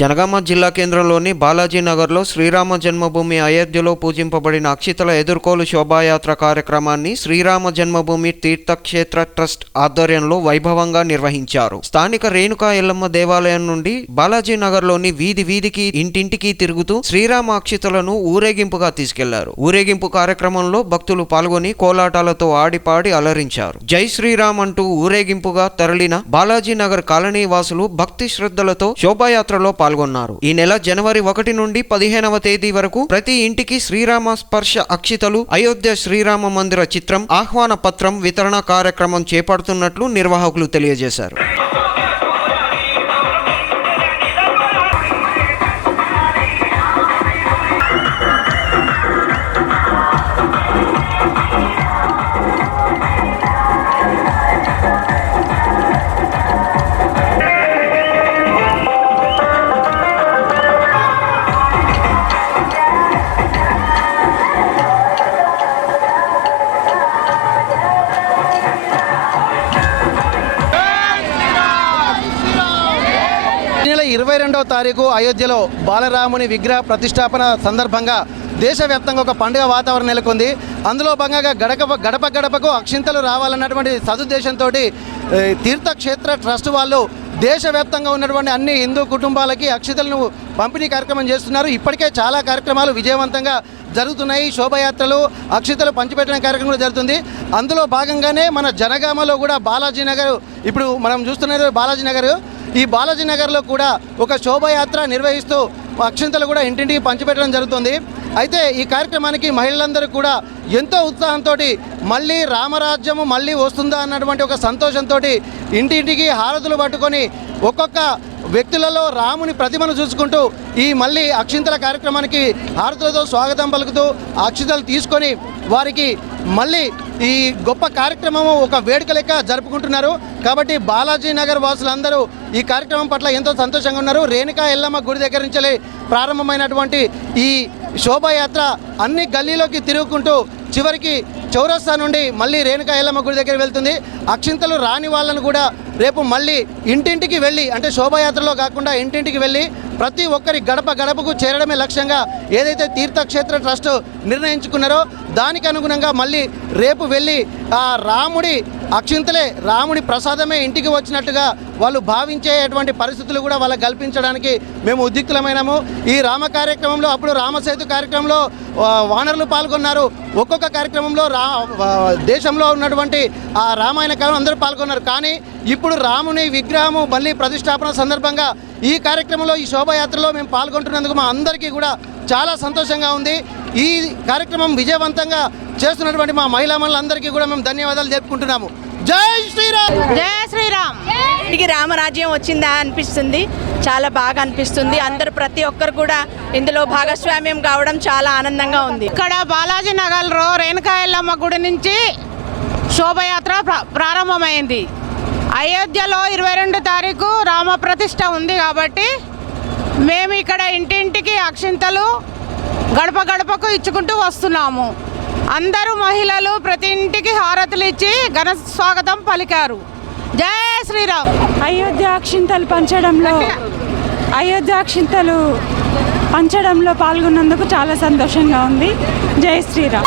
జనగామ జిల్లా కేంద్రంలోని బాలాజీ నగర్లో శ్రీరామ జన్మభూమి అయోధ్యలో పూజింపబడిన అక్షితల ఎదుర్కోలు శోభాయాత్ర కార్యక్రమాన్ని శ్రీరామ జన్మభూమి తీర్థక్షేత్ర ట్రస్ట్ ఆధ్వర్యంలో వైభవంగా నిర్వహించారు. స్థానిక రేణుకా ఎల్లమ్మ దేవాలయం నుండి బాలాజీ నగర్లోని వీధి వీధికి ఇంటింటికి తిరుగుతూ శ్రీరామ అక్షితలను ఊరేగింపుగా తీసుకెళ్లారు. ఊరేగింపు కార్యక్రమంలో భక్తులు పాల్గొని కోలాటాలతో ఆడిపాడి అలరించారు. జై శ్రీరామ్ అంటూ ఊరేగింపుగా తరలిన బాలాజీ నగర్ కాలనీ వాసులు భక్తి శ్రద్ధలతో శోభాయాత్రలో పాల్గొన్నారు. ఈ నెల జనవరి 1 నుండి 15వ తేదీ వరకు ప్రతి ఇంటికి శ్రీరామ స్పర్శ అక్షితలు, అయోధ్య శ్రీరామ మందిర చిత్రం, ఆహ్వాన పత్రం వితరణ కార్యక్రమం చేపడుతున్నట్లు నిర్వాహకులు తెలియజేశారు. ఈ నెల 22వ తారీఖు అయోధ్యలో బాలరాముని విగ్రహ ప్రతిష్టాపన సందర్భంగా దేశవ్యాప్తంగా ఒక పండుగ వాతావరణం నెలకొంది. అందులో భాగంగా గడప గడపకు అక్షింతలు రావాలన్నటువంటి సదుద్దేశంతో తీర్థక్షేత్ర ట్రస్ట్ వాళ్ళు దేశవ్యాప్తంగా ఉన్నటువంటి అన్ని హిందూ కుటుంబాలకి అక్షితలను పంపిణీ కార్యక్రమం చేస్తున్నారు. ఇప్పటికే చాలా కార్యక్రమాలు విజయవంతంగా జరుగుతున్నాయి. శోభయాత్రలు, అక్షితలు పంచిపెట్టడం కార్యక్రమం జరుగుతుంది. అందులో భాగంగానే మన జనగామలో కూడా బాలాజీ నగర్, ఇప్పుడు మనం చూస్తున్నది బాలాజీ నగర్, ఈ బాలాజీ నగర్లో కూడా ఒక శోభయాత్ర నిర్వహిస్తూ అక్షింతలు కూడా ఇంటింటికి పంచిపెట్టడం జరుగుతుంది. అయితే ఈ కార్యక్రమానికి మహిళలందరూ కూడా ఎంతో ఉత్సాహంతో మళ్ళీ రామరాజ్యము మళ్ళీ వస్తుందా అన్నటువంటి ఒక సంతోషంతో ఇంటింటికి హారతులు పట్టుకొని ఒక్కొక్క వ్యక్తులలో రాముని ప్రతిమను చూసుకుంటూ ఈ మళ్ళీ అక్షింతల కార్యక్రమానికి హారతులతో స్వాగతం పలుకుతూ అక్షింతలు తీసుకొని వారికి మళ్ళీ ఈ గొప్ప కార్యక్రమము ఒక వేడుక లెక్క జరుపుకుంటున్నారు. కాబట్టి బాలాజీ నగర్ వాసులందరూ ఈ కార్యక్రమం పట్ల ఎంతో సంతోషంగా ఉన్నారు. రేణుకా ఎల్లమ్మ గుడి దగ్గర నుంచి ప్రారంభమైనటువంటి ఈ శోభాయాత్ర అన్ని గల్లీలోకి తిరుగుకుంటూ చివరికి చౌరస్తా నుండి మళ్ళీ రేణుకా ఎల్లమ్మ గుడి దగ్గర వెళ్తుంది. అక్షింతలు రాని వాళ్ళను కూడా రేపు మళ్ళీ ఇంటింటికి వెళ్ళి, అంటే శోభాయాత్రలో కాకుండా ఇంటింటికి వెళ్ళి ప్రతి ఒక్కరి గడప గడపకు చేరడమే లక్ష్యంగా ఏదైతే తీర్థక్షేత్ర ట్రస్ట్ నిర్ణయించుకున్నారో దానికి అనుగుణంగా మళ్ళీ రేపు వెళ్ళి ఆ రాముడి అక్షింతలే, రాముడి ప్రసాదమే ఇంటికి వచ్చినట్టుగా వాళ్ళు భావించేటువంటి పరిస్థితులు కూడా వాళ్ళకి కల్పించడానికి మేము ఉద్యుక్తులమైనాము. ఈ రామ కార్యక్రమంలో అప్పుడు రామసేతు కార్యక్రమంలో వానరులు పాల్గొన్నారు. ఒక్కొక్క కార్యక్రమంలో దేశంలో ఉన్నటువంటి ఆ రామాయణ కాలం అందరూ పాల్గొన్నారు. కానీ ఇప్పుడు రాముని విగ్రహము మళ్ళీ ప్రతిష్టాపన సందర్భంగా ఈ కార్యక్రమంలో, ఈ శోభాయాత్రలో మేము పాల్గొంటున్నందుకు మా అందరికీ కూడా చాలా సంతోషంగా ఉంది. ఈ కార్యక్రమం విజయవంతంగా చేస్తున్నటువంటి మా మహిళామణులందరికీ కూడా మేము ధన్యవాదాలు చెప్పుకుంటున్నాము. జై శ్రీరామ్! జై శ్రీరామ్! ఇంటికి రామరాజ్యం వచ్చిందా అనిపిస్తుంది. చాలా బాగా అనిపిస్తుంది. అందరు ప్రతి ఒక్కరు కూడా ఇందులో భాగస్వామ్యం కావడం చాలా ఆనందంగా ఉంది. ఇక్కడ బాలాజీ నగర్లో రేణుకా ఎల్లమ్మ గుడి నుంచి శోభయాత్ర ప్రారంభమైంది. అయోధ్యలో 22 తారీఖు రామ ప్రతిష్ట ఉంది కాబట్టి మేము ఇక్కడ ఇంటింటికి అక్షింతలు గడప గడపకు ఇచ్చుకుంటూ వస్తున్నాము. అందరూ మహిళలు ప్రతి ఇంటికి హారతులు ఇచ్చి ఘన స్వాగతం పలికారు. జై శ్రీరామ్! అయోధ్య అక్షింతలు పంచడంలో పాల్గొన్నందుకు చాలా సంతోషంగా ఉంది. జై శ్రీరామ్!